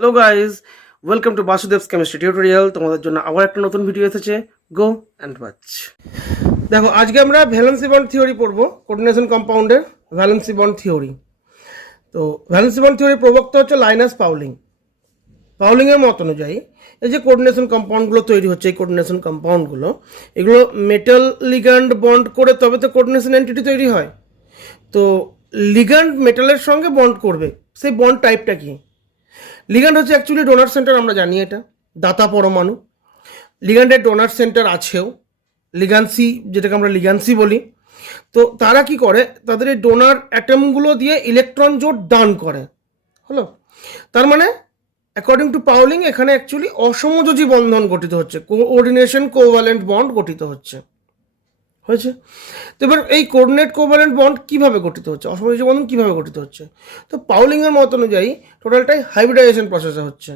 Hello guys, welcome to Basudeb's chemistry tutorial. তোমাদের জন্য আবার একটা নতুন ভিডিও এসেছে, গো অ্যান্ড ওয়াচ। দেখো, আজকে আমরা ভ্যালেন্সি বন্ড থিওরি পড়বো, কোঅর্ডিনেশন কম্পাউন্ডের ভ্যালেন্সি বন্ড থিওরি। তো ভ্যালেন্সি বন্ড থিওরির প্রবক্তা হচ্ছে লাইনাস পাউলিং। পাউলিংয়ের মত অনুযায়ী এই যে কোঅর্ডিনেশন কম্পাউন্ডগুলো তৈরি হচ্ছে, এই কোঅর্ডিনেশন কম্পাউন্ডগুলো এগুলো মেটাল লিগ্যান্ড বন্ড করে তবে তো কোঅর্ডিনেশন এন্টিটি তৈরি হয়। তো লিগ্যান্ড মেটালের সঙ্গে বন্ড করবে, সেই বন্ড টাইপটা কি? লিগ্যান্ড হচ্ছে অ্যাকচুয়ালি ডোনার সেন্টার, আমরা জানি এটা দাতা পরমাণু। লিগ্যান্ডের ডোনার সেন্টার আছেও, লিগ্যান্সি যেটাকে আমরা লিগ্যান্সি বলি। তো তারা কি করে, তাদের এই ডোনার অ্যাটমগুলো দিয়ে ইলেকট্রন জোট দান করে। হলো, তার মানে অ্যাকর্ডিং টু পাউলিং এখানে অ্যাকচুয়ালি অসমযোজী বন্ধন গঠিত হচ্ছে, কোঅর্ডিনেশন কোভ্যালেন্ট বন্ড গঠিত হচ্ছে। হয়েছে? তো এবার এই কোঅর্ডিনেট কোভ্যালেন্ট বন্ড কীভাবে গঠিত হচ্ছে, অসমযোজী বন্ধন কীভাবে গঠিত হচ্ছে? তো পাউলিংয়ের মত অনুযায়ী টোটালটাই হাইব্রিডাইজেশন প্রসেসে হচ্ছে।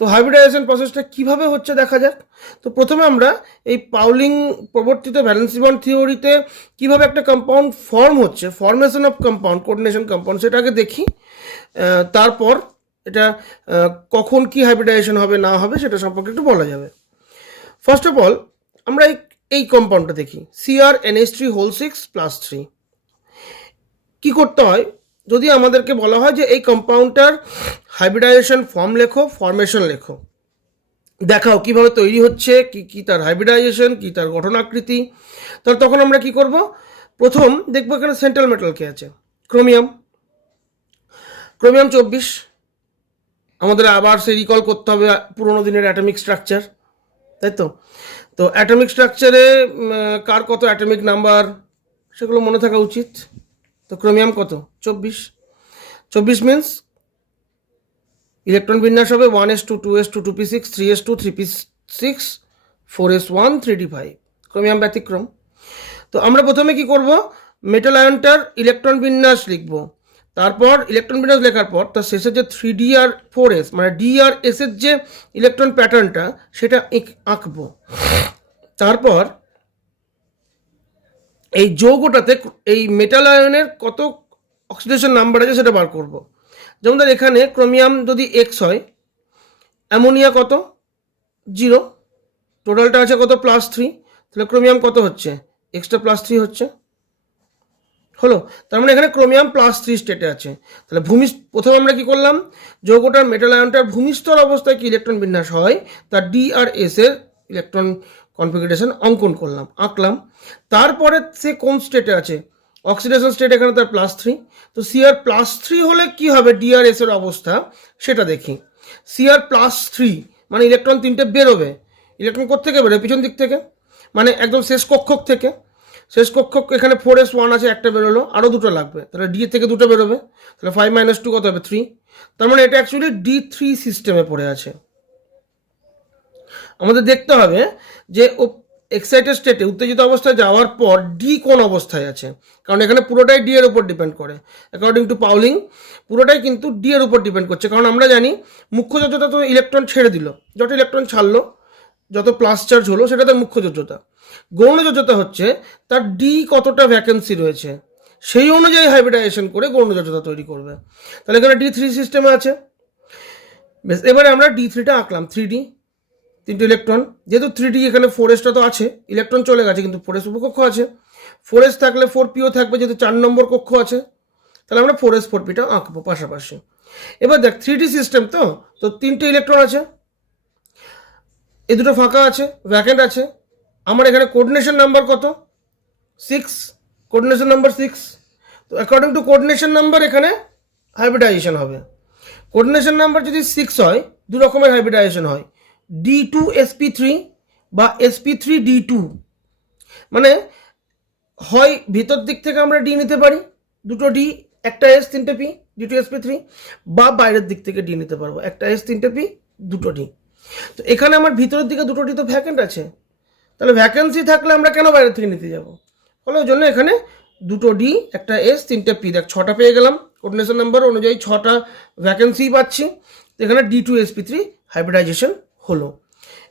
তো হাইব্রিডাইজেশন প্রসেসটা কীভাবে হচ্ছে দেখা যাক। তো প্রথমে আমরা এই পাউলিং প্রবর্তিত ভ্যালেন্সি বন্ড থিওরিতে কীভাবে একটা কম্পাউন্ড ফর্ম হচ্ছে, formation of compound, coordination compound, সেটাকে দেখি। তারপর এটা কখন কি হাইব্রিডাইজেশন হবে না হবে সেটা সম্পর্কে একটু বলা যাবে। ফার্স্ট অফ অল আমরা এই কম্পাউন্ডটা দেখি, CrNH3 6+3। কি করতে হয়, যদি আমাদেরকে বলা হয় যে এই কম্পাউন্ডটার হাইব্রিডাইজেশন ফর্ম লেখো, ফর্মেশন লেখো, দেখাও কিভাবে তৈরি হচ্ছে, কি কি তার হাইব্রিডাইজেশন, কি তার গঠনাকৃতি, তাহলে তখন আমরা কি করব, প্রথম দেখবো এখানে সেন্ট্রাল মেটাল কে আছে, ক্রোমিয়াম। ক্রোমিয়াম 24, আমাদের আবার সে রিকল করতে হবে পুরোনো দিনের অ্যাটমিক স্ট্রাকচার, তাই তো? তো অ্যাটমিক স্ট্রাকচারে কার কত অ্যাটমিক নাম্বার সেগুলো মনে থাকা উচিত। তো ক্রোমিয়াম কত, 24। 24 মিনস ইলেকট্রন বিন্যাস হবে 1s2 2s2 2p6 3s2 3p6 4s1 3d5, chromium ব্যতিক্রম। তো আমরা প্রথমে কি করব, মেটাল আয়নটার ইলেকট্রন বিন্যাস লিখব, তারপর ইলেকট্রন বিন্যাস লেখার পর তার শেষে যে 3d আর 4s মানে d আর s এর যে ইলেকট্রন প্যাটার্নটা সেটা আঁকবো। তারপর এই যৌগটাতে এই মেটাল আয়নের কত অক্সিডেশন নাম্বার আছে সেটা বার করব। যেমন ধর এখানে ক্রোমিয়াম যদি এক্স হয়, অ্যামোনিয়া কত, 0, টোটালটা আছে কত, +3, তাহলে ক্রোমিয়াম কত হচ্ছে, এক্সটা +3 হচ্ছে। হলো, তার মানে এখানে ক্রোমিয়াম +3 স্টেটে আছে। তাহলে প্রথমে আমরা কি করলাম, যৌগটার মেটাল আয়নটার ভূমিস্তর অবস্থায় কি ইলেকট্রন বিন্যাস হয় তার ডি আর এস এর ইলেকট্রন কনফিগারেশন অঙ্কন করলাম, আঁকলাম। তারপরে সে কোন স্টেটে আছে, অক্সিডেশন স্টেট, এখানে তার +3। তো সিআর +3 হলে কি হবে ডিআরএস এর অবস্থা সেটা দেখি। সিআর +3 মানে ইলেকট্রন 3টে বেরোবে। ইলেকট্রন কোত্থেকে বেরোবে, পিছন দিক থেকে, মানে একদম শেষ কক্ষক থেকে। শেষ কক্ষক এখানে 4s1 আছে, একটা বেরোলো, আরও 2টো লাগবে, তাহলে ডি থেকে 2টো বেরোবে, তাহলে 5 - 2 কত হবে, 3। তার মানে এটা অ্যাকচুয়ালি D3 সিস্টেমে পড়ে আছে। আমাদের দেখতে হবে যে ও এক্সাইটেড স্টেটে উত্তেজিত অবস্থায় যাওয়ার পর ডি কোন অবস্থায় আছে, কারণ এখানে পুরোটাই ডি এর উপর ডিপেন্ড করে। অ্যাকর্ডিং টু পাউলিং পুরোটাই কিন্তু ডি এর উপর ডিপেন্ড করছে, কারণ আমরা জানি মুখ্য যোজ্যতা তো ইলেকট্রন ছেড়ে দিল, যত ইলেকট্রন ছাড়লো, যত প্লাস চার্জ হলো সেটা তার মুখ্য যোজ্যতা। গৌণ যোজ্যতা হচ্ছে তার ডি কতটা ভ্যাকেন্সি রয়েছে, সেই অনুযায়ী হাইব্রিডাইজেশন করে গৌণ যোজ্যতা তৈরি করবে। তাহলে এখানে D3 সিস্টেমে আছে। বেশ, এবারে আমরা D3টা আঁকলাম, 3D, 3টে ইলেকট্রন, যেহেতু 3D এখানে 4sটা তো আছে, ইলেকট্রন চলে গেছে কিন্তু 4s উপকক্ষ আছে। 4s থাকলে 4pও থাকবে, যেহেতু 4 নম্বর কক্ষ আছে, তাহলে আমরা 4s 4pটা আঁকবো পাশাপাশি। এবার দেখ 3D সিস্টেম, তো 3টে ইলেকট্রন আছে, এই দুটো ফাঁকা আছে, ভ্যাকেন্ট আছে। আমার এখানে কোঅর্ডিনেশন নাম্বার কত, 6, কোঅর্ডিনেশন নাম্বার 6। তো অ্যাকর্ডিং টু কোঅর্ডিনেশন নাম্বার এখানে হাইব্রিডাইজেশন হবে। কোঅর্ডিনেশন নাম্বার যদি 6 হয়, দু রকমের হাইব্রিডাইজেশন হয়, D2sp3 বা sp3d2। মানে হয় ভিতর দিক থেকে আমরা ডি নিতে পারি, দুটো ডি, একটা এস 3টে পি, D2sp3, বা বাইরের দিক থেকে ডি নিতে পারবো, একটা এস 3টে পি, দুটো ডি। তো এখানে আমার ভিতরের দিকে দুটো ডি তো ভ্যাকেন্ট আছে, তাহলে ভ্যাকেন্সি থাকলে আমরা কেন বাইরের থেকে নিতে যাব? ফলে ওই জন্য এখানে দুটো ডি, একটা এস 3টে পি, দেখ 6টা পেয়ে গেলাম, কোঅর্ডিনেশন নাম্বার অনুযায়ী 6টা ভ্যাকেন্সি পাচ্ছি। তো এখানে D2sp3 হাইব্রিডাইজেশন হলো।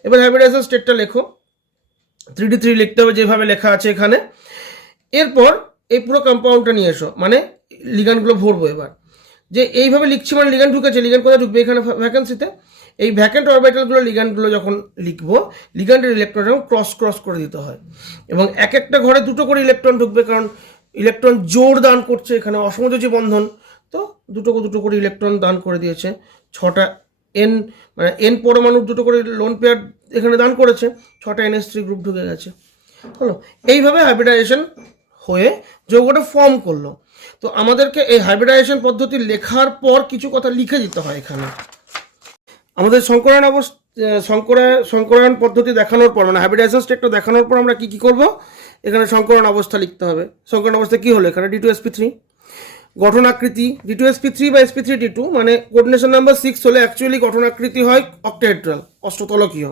এবার হাইব্রিডাইজেশন স্টেটটা লেখো, 3D3 লিখতে হবে যেভাবে লেখা আছে এখানে। এরপর এই পুরো কম্পাউন্ডটা নিয়ে এসো, মানে লিগ্যান্ডগুলো ভরবো। এবার যে এইভাবে লিখছি মানে লিগ্যান্ড ঢুকেছে, লিগ্যান্ড কোথায় ঢুকবে, এখানে ভ্যাকেন্সিতে। এই ভ্যাকেন্ট অরবিটালগুলো লিগ্যান্ডগুলো যখন লিখবো, লিগ্যান্ডের ইলেকট্রন ক্রস করে দিতে হয়, এবং এক একটা ঘরে দুটো করে ইলেকট্রন ঢুকবে, কারণ ইলেকট্রন জোর দান করছে, এখানে অসমযোজী বন্ধন, তো দুটো করে ইলেকট্রন দান করে দিয়েছে। 6টা এন মানে এন পরমাণুর দুটো করে লোন পেয়ার এখানে দান করেছে, 6টা NH3 গ্রুপ ঢুকে গেছে, হলো। এইভাবে হাইব্রিডাইজেশন হয়ে যৌগটা ফর্ম করলো। তো আমাদেরকে এই হাইব্রিডাইজেশন পদ্ধতি লেখার পর কিছু কথা লিখে দিতে হয় এখানে। আমাদের সংকরায়ন পদ্ধতি দেখানোর পর, মানে হাইব্রিডাইজেশন স্টেটটা দেখানোর পর আমরা কি করব, এখানে সংকরণ অবস্থা লিখতে হবে। সংকরণ অবস্থা কি হলো, এখানে D2sp3 গঠন আকৃতি, D2sp3 বা sp3d2, মানে কোঅর্ডিনেশন নাম্বার 6 হলে অ্যাকচুয়ালি গঠন আকৃতি হয় অক্টাহেড্রাল, অষ্টতলকীয়।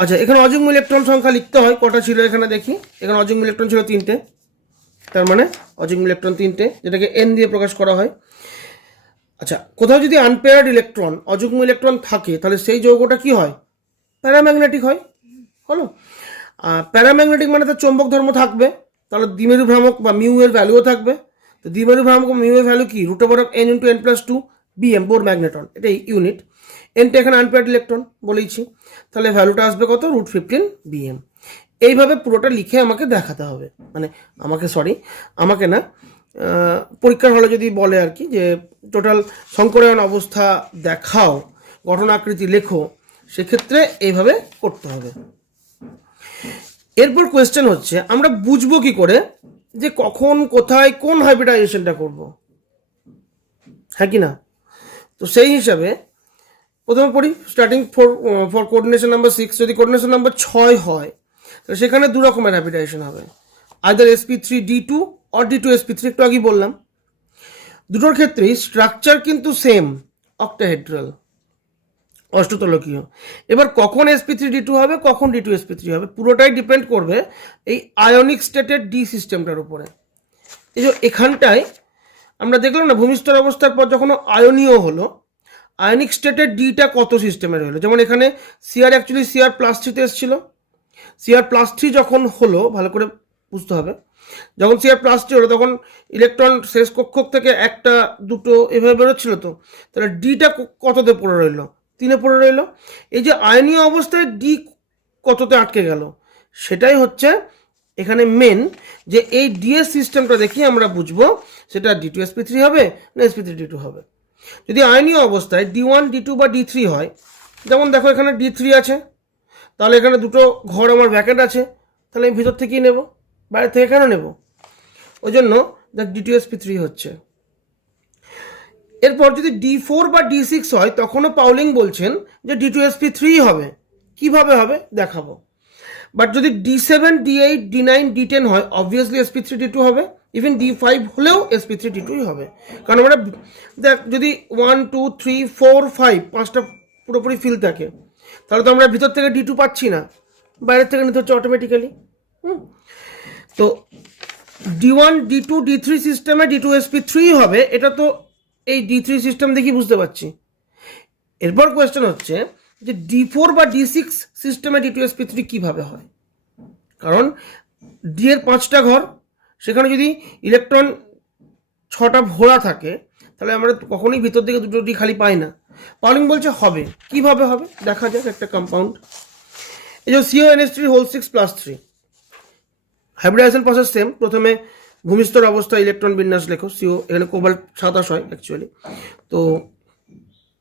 আচ্ছা, এখানে অযুগ্ম ইলেকট্রন সংখ্যা লিখতে হয়, কটা ছিল এখানে দেখি। এখানে অযুগ্ম ইলেকট্রন ছিল 3টে, তার মানে অযুগ্ম ইলেকট্রন 3টে, যেটাকে n দিয়ে প্রকাশ করা হয়। আচ্ছা, কোথাও যদি আনপেয়ার্ড ইলেকট্রন, অযুগ্ম ইলেকট্রন থাকে, তাহলে সেই যৌগটা কি হয়, প্যারাম্যাগনেটিক হয়, হলো। প্যারাম্যাগনেটিক মানে তার চৌম্বক ধর্ম থাকবে, তাহলে দ্বিমেরু ভ্রামক বা মিউ এর ভ্যালুও থাকবে। তো দ্বিমেরু ভ্রামক মিউ এর ভ্যালু কি, √n × n+2 bm, Bohr magneton, এটা ইউনিট। এনটা এখানে আনপেয়ার্ড ইলেকট্রন বলেইছি, তাহলে ভ্যালুটা আসবে কত, √15 bm। এইভাবে পুরোটা লিখে আমাকে দেখাতে হবে, মানে আমাকে না, পরীক্ষার হলে যদি বলে আর কি, যে টোটাল সংকরায়ন অবস্থা দেখাও, গঠন আকৃতি লেখো, সেক্ষেত্রে এইভাবে করতে হবে। এরপর কোয়েশ্চেন হচ্ছে, আমরা বুঝবো কি করে যে কখন কোথায় কোন হাইব্রিডাইজেশনটা করব, হ্যাঁ কি না? তো সেই হিসাবে প্রথমে পড়ি, স্টার্টিং ফর কোঅর্ডিনেশন নাম্বার 6। যদি কোঅর্ডিনেশন নাম্বার 6 হয়, তো সেখানে দু রকমের হাইব্রিডাইজেশন হবে, আইদার sp3d2 অর D2sp3, একটু আগে বললাম। দুটোর ক্ষেত্রেই স্ট্রাকচার কিন্তু সেম, অক্টাহেড্রাল, অষ্টতলকীয়। এবার কখন sp3d2 হবে, কখন D2sp3 হবে, পুরোটাই ডিপেন্ড করবে এই আয়নিক স্টেটের ডি সিস্টেমটার উপরে। এই যে এখানটায় আমরা দেখলাম না, ভূমিস্তর অবস্থার পর যখন আয়নীয় হলো, আয়নিক স্টেটের ডিটা কত সিস্টেমের হলো, যেমন এখানে Cr অ্যাকচুয়ালি Cr+3 এসেছিল, Cr+3 যখন হলো, ভালো করে বুঝতে হবে, যখন Cr+3 হলো তখন ইলেকট্রন শেষ কক্ষক থেকে একটা দুটো এভাবে বেরোচ্ছিল, তো তাহলে ডিটা কততে পড়ে রইল, 3-এ পড়ে রইল। এই যে আয়নীয় অবস্থায় ডি কততে আটকে গেল, সেটাই হচ্ছে এখানে মেন, যে এই ডিএস সিস্টেমটা দেখি আমরা বুঝবো সেটা D2sp3 হবে না sp3d2 হবে। যদি আয়নীয় অবস্থায় D1 D2 বা D3 হয়, যেমন দেখো এখানে D3 আছে, তাহলে এখানে দুটো ঘর আমার ভ্যাকেন্ট আছে, তাহলে আমি ভিতর থেকেই নেব, বাইরে থেকে কেন নেব, ওই জন্য D2sp3 হচ্ছে। এরপর যদি D4 বা D6 হয়, তখনও পাউলিং বলছেন যে D2sp3 হবে। কিভাবে হবে দেখাবো। বাট যদি D7 D8 D9 D10 হয়, অবভিয়াসলি sp3d2 হবে। ইভেন D5 হলেও sp3d2 হবে, কারণ আমরা দেখ, যদি 1 2 3 4 5 5টা পুরোপুরি ফিল থাকে, তাহলে তো আমরা ভিতর থেকে D2 পাচ্ছি না, বাইরের থেকে নিতে হচ্ছে অটোমেটিক্যালি। তো D1 D2 D3 সিস্টেমে D2sp3 হবে, এটা তো এই D3 সিস্টেম দেখি বুঝতে পারছি। এরপর কোয়েশ্চেন হচ্ছে যে D4 বা D6 সিস্টেমে D2sp3 কিভাবে হয়, কারণ ডি এর 5টা ঘর, সেখানে যদি ইলেকট্রন 6টা ভরা থাকে, তাহলে আমরা কখনোই ভিতর দিকে দুটো ডি খালি পাই না। পাউলিং বলছে হবে, কিভাবে হবে দেখা যাক। একটা কম্পাউন্ড, এই যে CONH3 হাইব্রিডাইজেশন প্রসেস সেম। প্রথমে ভূমিস্তর অবস্থায় ইলেকট্রন বিন্যাস লেখো, CO, এখানে কোবাল্ট 27 হয় অ্যাকচুয়ালি, তো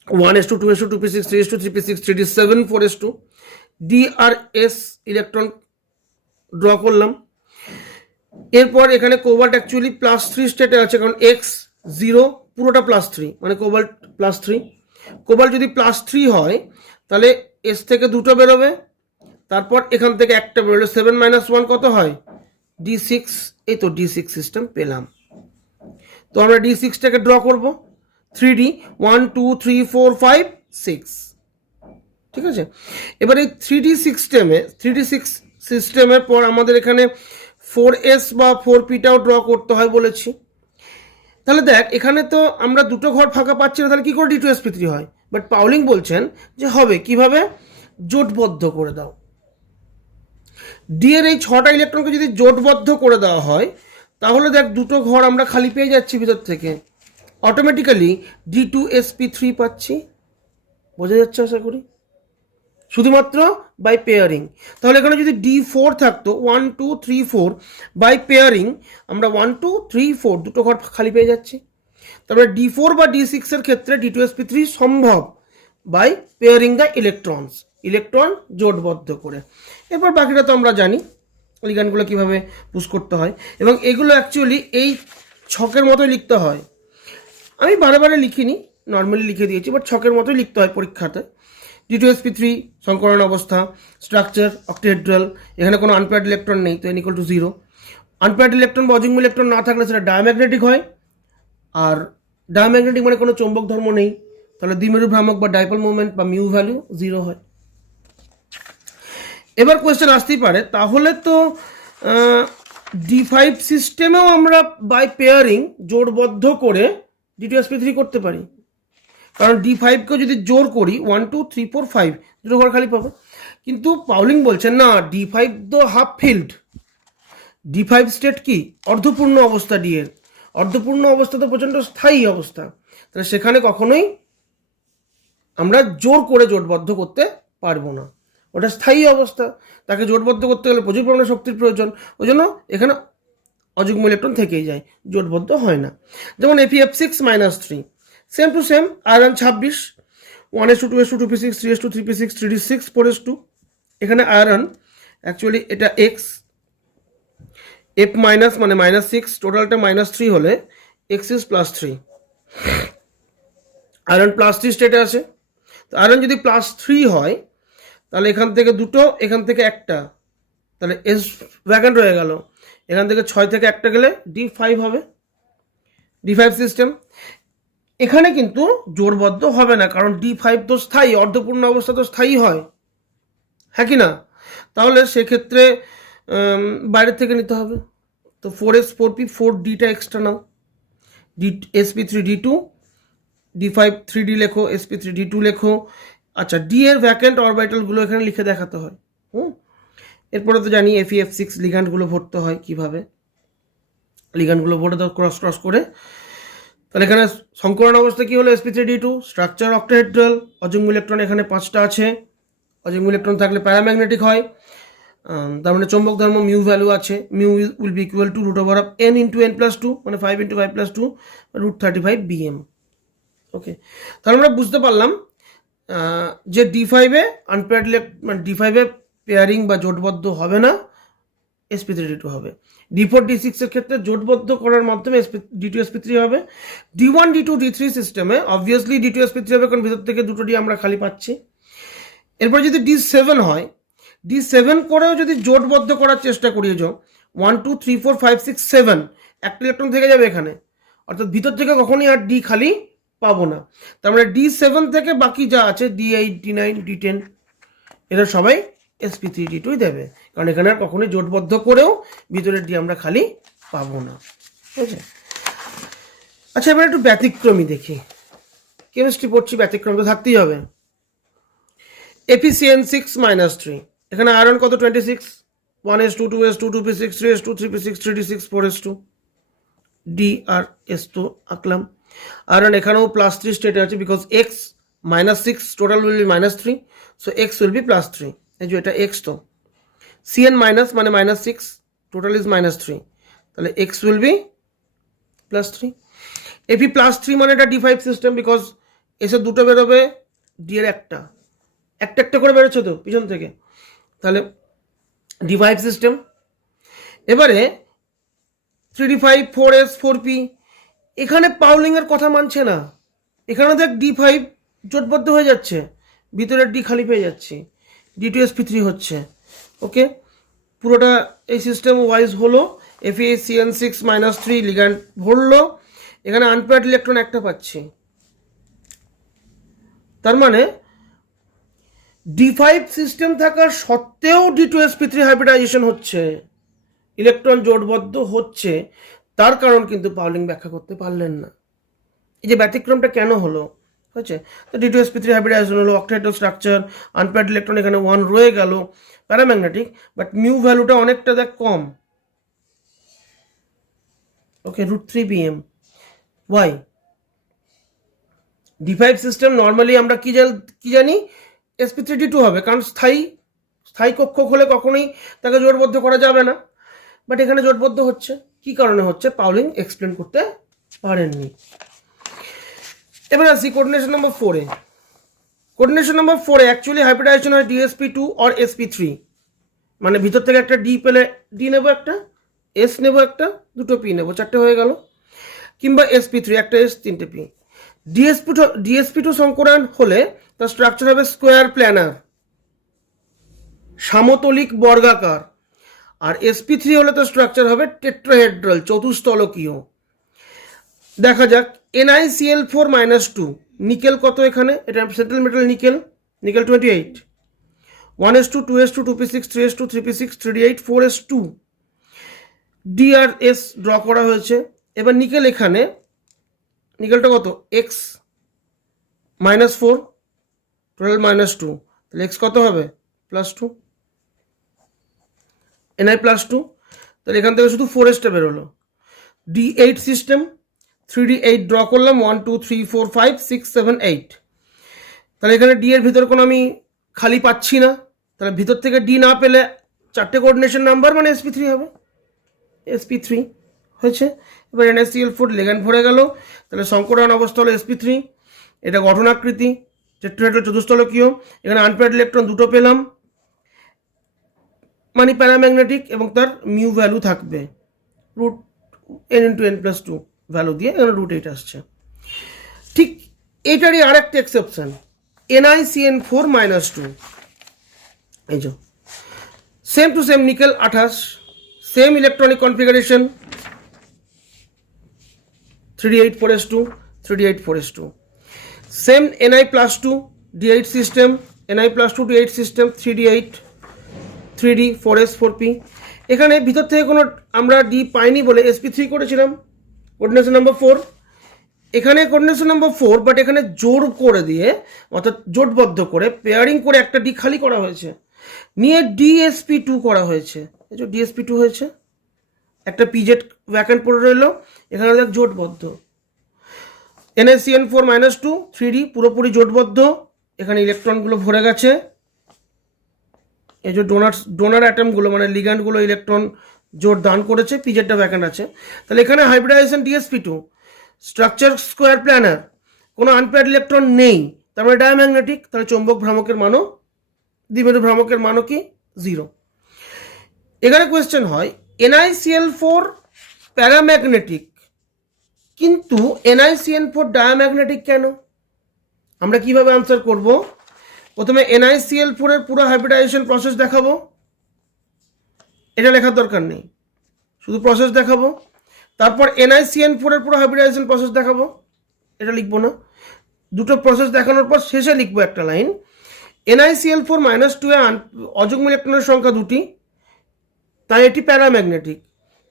1s2 2s2 2p6 3s2 3p6 3d7 4s2 DRS electron draw করলাম। এরপর এখানে কোবাল্ট অ্যাকচুয়ালি +3 স্টেটে আছে, কারণ X0 পুরোটা +3, মানে কোবাল্ট +3। কোবাল্ট যদি +3 হয়, তাহলে S থেকে দুটো বেরোবে, তারপর এখান থেকে একটা বেরোলে 7 - 1 কত হয়, D6। এই তো D6 সিস্টেম পেলাম। তো আমরা D6টাকে ড্র করব, 3D 1 2 3 4 5 6, ঠিক আছে। এবার এই 3D সিস্টেমের পর আমাদের এখানে 4s বা 4pটাও ড্র করতে হয় বলেছি। তাহলে দেখ, এখানে তো আমরা দুটো ঘর ফাঁকা পাচ্ছি না, তাহলে কি করে D2sp3 হয়? বাট পাউলিং বলছেন যে হবে, কিভাবে, জোটবদ্ধ করে দাও। ডি এর এই 6টা ইলেকট্রনকে যদি জোটবদ্ধ করে দেওয়া হয়, তাহলে দেখ দুটো ঘর আমরা খালি পেয়ে যাচ্ছি ভিতর থেকে, অটোমেটিক্যালি D2sp3 পাচ্ছি। বোঝা যাচ্ছে আশা করি, শুধুমাত্র বাই পেয়ারিং। তাহলে এখানে যদি D4 থাকতো 1 2 3 4 বাই পেয়ারিং আমরা 1 2 3 4 দুটো ঘর খালি পেয়ে যাচ্ছি। তারপরে D4 বা D6 এর ক্ষেত্রে D2sp3 সম্ভব by pairing the electrons, electron জোটবদ্ধ করে। এরপর বাকিটা তো আমরা জানি লিগ্যান্ডগুলো কীভাবে পুশ করতে হয়, এবং এগুলো অ্যাকচুয়ালি এই ছকের মতোই লিখতে হয়। আমি বারে বারে লিখিনি, নর্মালি লিখে দিয়েছি, বাট ছকের মতোই লিখতে হয় পরীক্ষাতে। D2sp3 সংকরণ অবস্থা, স্ট্রাকচার অক্টাহেড্রাল, এখানে কোনো আনপেয়ার্ড ইলেকট্রন নেই, তো n = 0। আনপেয়ার্ড ইলেকট্রন বা অযুগ্ম ইলেকট্রন না থাকলে সেটা ডায়াম্যাগনেটিক হয়, আর ডায়াম্যাগনেটিক মানে কোনো চৌম্বক ধর্ম নেই, তাহলে দ্বিমেরু ভ্রামক বা ডাইপোল মোমেন্ট বা মিউ ভ্যালু 0 হয়। এবার কোয়েশ্চেন আসতেই পারে, তাহলে তো D5 সিস্টেমেও আমরা বাই পেয়ারিং জোড়বদ্ধ করে D2sp3 করতে পারি, কারণ D5কে যদি জোর করি 1 2 3 4 5 দুটো ঘর খালি পাবো। কিন্তু পাউলিং বলছেন না, D5 তো হাফ ফিল্ড, D5 স্টেট কি অর্ধপূর্ণ অবস্থা, ডি এর অর্ধপূর্ণ অবস্থা তো প্রচণ্ড স্থায়ী অবস্থা, তাহলে সেখানে কখনোই আমরা জোর করে জোটবদ্ধ করতে পারবো না, ওটা স্থায়ী অবস্থা, তাকে জোটবদ্ধ করতে গেলে প্রচুর পরিমাণে শক্তির প্রয়োজন, ওই জন্য এখানে অযুগ্ম ইলেকট্রন থেকেই যায়, জোটবদ্ধ হয় না। যেমন Fe(F6-3) same to same, iron 26, 1s2 2s2 2p6 3s2 3p6 3d6 4s2। এখানে আয়রন অ্যাকচুয়ালি এটা x, F মাইনাস মানে -6, টোটালটা -3 হলে x is +3, আয়রন +3 স্টেটে আছে। তো আয়রন যদি +3 হয় তাহলে এখান থেকে দুটো, এখান থেকে একটা, তাহলে এস ভ্যাকেন্ট হয়ে গেল, এখান থেকে 6 থেকে একটা গেলে D5 হবে, D5 সিস্টেম। এখানে কিন্তু জোড়বদ্ধ হবে না, কারণ D5 তো স্থায়ী, অর্ধপূর্ণ অবস্থা তো স্থায়ী হয়, হ্যাঁ কি না? তাহলে সেক্ষেত্রে বাইরের থেকে নিতে হবে। তো 4s 4p 4dটা এক্সট্রা নাও, sp3 d2, d5 3d লেখো, sp3 d2 লেখো। আচ্ছা, ডি এর ভ্যাকেন্ট অরবিটালগুলো এখানে লিখে দেখাতে হয়। এরপরে তো জানি Fe(F6) লিগ্যান্ডগুলো ভরতে হয় কিভাবে, লিগ্যান্ডগুলো ভরে দাও ক্রস করে। তাহলে এখানে সংকরণ অবস্থা কি হলো, sp3 d2, স্ট্রাকচার অক্টাহেড্রাল, অযুগ্ম ইলেকট্রন এখানে 5টা আছে, অযুগ্ম ইলেকট্রন থাকলে প্যারাম্যাগনেটিক হয়, তার মানে চৌম্বক ধর্ম মিউ ভ্যালু আছে, mu will be equal to √n × n+2 মানে 5 × 5+2 √35 bm। ওকে, তাহলে আমরা বুঝতে পারলাম যে D5-এ আনপেয়ার্ড মানে D5-এ পেয়ারিং বা জোটবদ্ধ হবে না, sp3 d2 হবে। D4 D6 এর ক্ষেত্রে জোটবদ্ধ করার মাধ্যমে D2sp3 হবে। D1 D2 D3 সিস্টেমে অবভিয়াসলি D2sp3 হবে, কারণ ভিতর থেকে দুটো ডি আমরা খালি পাচ্ছি। এরপর যদি D7 হয়, D7 করেও যদি জোটবদ্ধ করার চেষ্টা করি, 1 2 3 4 5 6 7 একটা ইলেকট্রন থেকে যাবে এখানে, অর্থাৎ ভিতর থেকে কখনোই আর ডি খালি পাবো না। তার মানে D7 থেকে বাকি যা আছে D8 D9 D10 এরা সবাই sp3 d2 দেবে, কারণ এখানে আর কখনোই জোটবদ্ধ করেও ভিতরের ডি আমরা খালি পাবো না, ঠিক আছে? আচ্ছা, এবার একটু ব্যতিক্রমী দেখি, কেমিস্ট্রি পড়ছি, ব্যতিক্রম তো থাকতেই হবে। Fe(CN6-3) এখানে আয়রন কত 26, 1s2 2s2 2p6 3s2 3p6 3d6 4s2, d আর s2 আঁকলাম। আয়রন এখানেও +3 স্টেটে আছে, because x -6 total will be -3, so x will be +3, এই যে এটা x, তো Cn মাইনাস মানে -6 টোটাল ইজ -3, তাহলে x উইল বি +3। Fe+3 মানে এটা D5 সিস্টেম, বিকজ এসে দুটো বেরোবে, ডি এর একটা একটা করে বেরোচ্ছে তো পিছন থেকে, তাহলে D5 সিস্টেম। এবারে 3d5 4s 4p, এখানে পাউলিং এর কথা মানছে না, এখানে দেখ D5 জোটবদ্ধ হয়ে যাচ্ছে, ভিতরের ডি খালি পেয়ে যাচ্ছি, D2sp3 হচ্ছে। ওকে, পুরোটা এই সিস্টেম ওয়াইজ হলো। Fe(CN6-3) লিগ্যান্ড ভরলো, এখানে আনপেয়ার্ড ইলেকট্রন একটা পাচ্ছি, তার মানে D5 সিস্টেম থাকার সত্ত্বেও D2sp3 হাইব্রিডাইজেশন হচ্ছে, ইলেকট্রন জোটবদ্ধ হচ্ছে। তার কারণ কিন্তু পাউলিং ব্যাখ্যা করতে পারলেন না। এই যে ব্যতিক্রমটা কেন হলো, হচ্ছে তো D2sp3 হাইব্রিডাইজেশন হলো, অক্টাহেড্রাল স্ট্রাকচার, আনপেয়ার্ড ইলেকট্রন এখানে 1 রয়ে গেল, প্যারাম্যাগনেটিক, বাট মিউ ভ্যালুটা অনেকটা দেখ কম, ওকে √3 bm। ওয়াই? D5 সিস্টেম নর্মালি আমরা কি জানি sp3d2 হবে, কারণ স্থায়ী কক্ষক হলে কখনোই তাকে জোটবদ্ধ করা যাবে না, বাট এখানে জোটবদ্ধ হচ্ছে। কি কারণে হচ্ছে পাউলিং এক্সপ্লেন করতে পারেননি। এবার আসি কোঅর্ডিনেশন নাম্বার 4-এ। কোঅর্ডিনেশন নাম্বার 4-এ অ্যাকচুয়ালি হাইব্রিডাইজেশন হয় dsp2 or sp3, মানে ভিতর থেকে একটা ডি পেলে ডি নেব, একটা এস নেব, একটা দুটো পি নেব, চারটে হয়ে গেল। কিংবা sp3 একটা এস তিনটে পি। dsp2 সংকরায়ন হলে তার স্ট্রাকচার হবে স্কোয়ার প্ল্যানার, সমতলিক বর্গাকার। আর sp3 হলে তার স্ট্রাকচার হবে টেট্রাহেড্রাল, চতুস্তলকীয়। দেখা যাক NiCl4-2 নিকেল কত এখানে, এটা central metal nickel 28, 1s2 2s2 2p6 3s2 3p6 3d8 4s2 drs draw করা হয়েছে। এবার নিকেল এখানে, নিকেলটা কত x -4 টোটাল -2, তাহলে x কত হবে +2, Ni +2, তাহলে এখান থেকে শুধু 4s বেরোলো। d8 সিস্টেম 3d8 ড্র করলাম, 1 2 3 4 5 6 7 8, তাহলে এখানে ডি এর ভিতর কোনো আমি খালি পাচ্ছি না, তাহলে ভিতর থেকে ডি না পেলে চারটে কোঅর্ডিনেশন নাম্বার মানে sp3 হবে, sp3 হয়েছে। এবার NaCl4 লিগ্যান্ড ভরে গেল, তাহলে সংকরায়ন অবস্থা হলো sp3। এটা গঠনাকৃতি টেট্রাহেড্রাল চতুস্তলকীয়, এখানে আনপেয়ার্ড ইলেকট্রন দুটো পেলাম, মানে প্যারাম্যাগনেটিক, এবং তার মিউ ভ্যালু থাকবে √n × n+2 ভ্যালু দিয়ে, এখানে √8 আসছে। ঠিক এটারই আর একটা এক্সেপশন NiCN4-2, এই যে same to same nickel 28, same electronic configuration 3d8 4s2 3d8 4s2, same Ni+2 d8 system, Ni+2 d8 system 3d8 3d 4s 4p। এখানে ভিতর থেকে কোনো আমরা ডি পাইনি বলে sp3 করেছিলাম কোঅর্ডিনেশন নাম্বার 4। এখানে কোঅর্ডিনেশন নাম্বার 4, বাট এখানে জোর করে দিয়ে, অর্থাৎ জোটবদ্ধ করে পেয়ারিং করে একটা ডি খালি করা হয়েছে, নিয়ে dsp2 করা হয়েছে। এই যে dsp2 হয়েছে, একটা পিজেড ভ্যাকেন্ট পড়ে রইলো, এখানে দেখ জোটবদ্ধ। NaCN4-2 3d পুরোপুরি জোটবদ্ধ, এখানে ইলেকট্রনগুলো ভরে গেছে। এই যে ডোনার অ্যাটমগুলো মানে লিগ্যান্ডগুলো ইলেকট্রন জোট দান করেছে, পিজেডটা ভ্যাকেন্ট আছে। তাহলে এখানে hybridization dsp2, structure square planar, কোনো আনপেয়ার্ড ইলেকট্রন নেই, তার মানে ডায়াম্যাগনেটিক, তাহলে চৌম্বক ভ্রামকের মানও, দ্বিমেরু ভ্রামকের মানও কি 0। এখানে কোয়েশ্চেন হয় NiCl4 প্যারাম্যাগনেটিক, কিন্তু NiCN4 ডায়াম্যাগনেটিক কেন? আমরা কিভাবে আনসার করব? প্রথমে NiCl4 এর পুরো হাইব্রিডাইজেশন প্রসেস দেখাবো, এটা লেখার দরকার নেই, শুধু প্রসেস দেখাবো। তারপর NiCN4 এর পুরো হাইব্রিডাইজেশন প্রসেস দেখাবো, এটা লিখবো না। দুটো প্রসেস দেখানোর পর শেষে লিখবো একটা লাইন, NiCl4-2 এ অযুগ্ম ইলেকট্রনের সংখ্যা 2টি, তাই এটি প্যারাম্যাগনেটিক।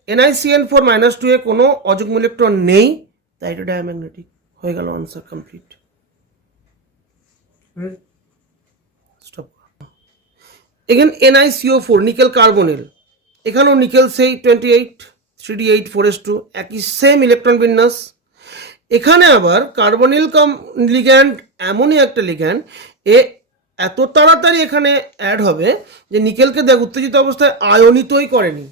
NiCN4-2 এ কোনো অযুগ্ম ইলেকট্রন নেই, তাই এটা ডায়াম্যাগনেটিক। হয়ে গেল আনসার কমপ্লিট। স্টপ। এখানে NiCO4 নিকেল কার্বনিল, এখানেও নিকেল সেই 28 3d8 4s2, একই সেম ইলেকট্রন বিন্যাস। এখানে আবার কার্বনিল লিগ্যান্ড এমনই একটা লিগ্যান্ড, এত তাড়াতাড়ি এখানে অ্যাড হবে যে নিকেলকে দেখ উত্তেজিত অবস্থায় আয়নিতই করেনি,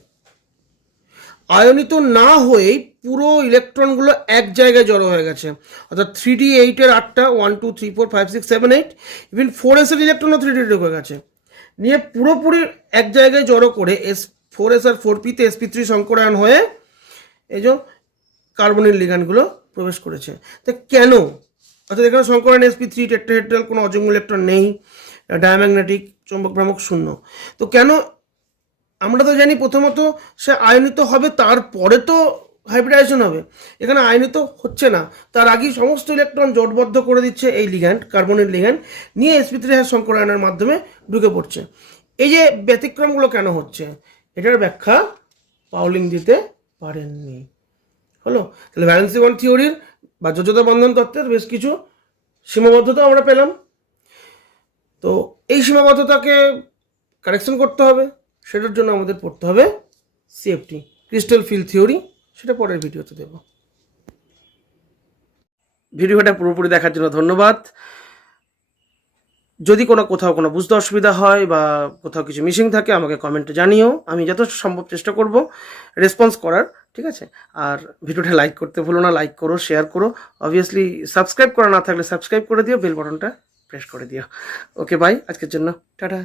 আয়নিত না হয়েই পুরো ইলেকট্রনগুলো এক জায়গায় জড়ো হয়ে গেছে। অর্থাৎ 3d8 এর 8টা 1 2 3 4 5 6 7 8, ইভেন 4s এর ইলেকট্রনও 3d8 হয়ে গেছে, নিয়ে পুরোপুরি এক জায়গায় জড়ো করে 4s আর 4p তে sp3 সংকরায়ন হয়ে এই যে কার্বনিল লিগ্যান্ডগুলো প্রবেশ করেছে। তো কেন? অর্থাৎ এখানে সংকরায়ন sp3 টেট্রাহেড্রাল, কোনো অযুগ্ম ইলেকট্রন নেই, ডায়াম্যাগনেটিক, চৌম্বক ভ্রামক 0। তো কেন? আমরা তো জানি প্রথমত সে আয়নিত হবে, তারপরে তো হাইব্রিডাইজেশন হবে। এখানে আয়নিত হচ্ছে না, তার আগেই সমস্ত ইলেকট্রন জোটবদ্ধ করে দিচ্ছে এই লিগ্যান্ড, কার্বনিল লিগ্যান্ড, নিয়ে sp3 সংকরায়নের মাধ্যমে ঢুকে পড়ছে। এই যে ব্যতিক্রমগুলো কেন হচ্ছে, এটার ব্যাখ্যা পাউলিং দিতে পারেননি। হলো, তাহলে ভ্যালেন্সি বন্ড থিওরির বা যোজ্যতা বন্ধন তত্ত্বের বেশ কিছু সীমাবদ্ধতা আমরা পেলাম। তো এই সীমাবদ্ধতাকে কারেকশন করতে হবে, সেটার জন্য আমাদের পড়তে হবে CFT, ক্রিস্টাল ফিল্ড থিওরি, সেটা পরের ভিডিওতে দেব। ভিডিওটা পুরোপুরি দেখার জন্য ধন্যবাদ। যদি কোথাও কোনো বুঝতে অসুবিধা হয় বা কোথাও কিছু মিসিং থাকে আমাকে কমেন্টে জানিও, আমি যথেষ্ট সম্ভব চেষ্টা করব রেসপন্স করার, ঠিক আছে? আর ভিডিওটা লাইক করতে ভুলো না, লাইক করো, শেয়ার করো, অবভিয়াসলি সাবস্ক্রাইব করা না থাকলে সাবস্ক্রাইব করে দিও, বেল বাটনটা প্রেস করে দিও। ওকে বাই, আজকের জন্য টাটা।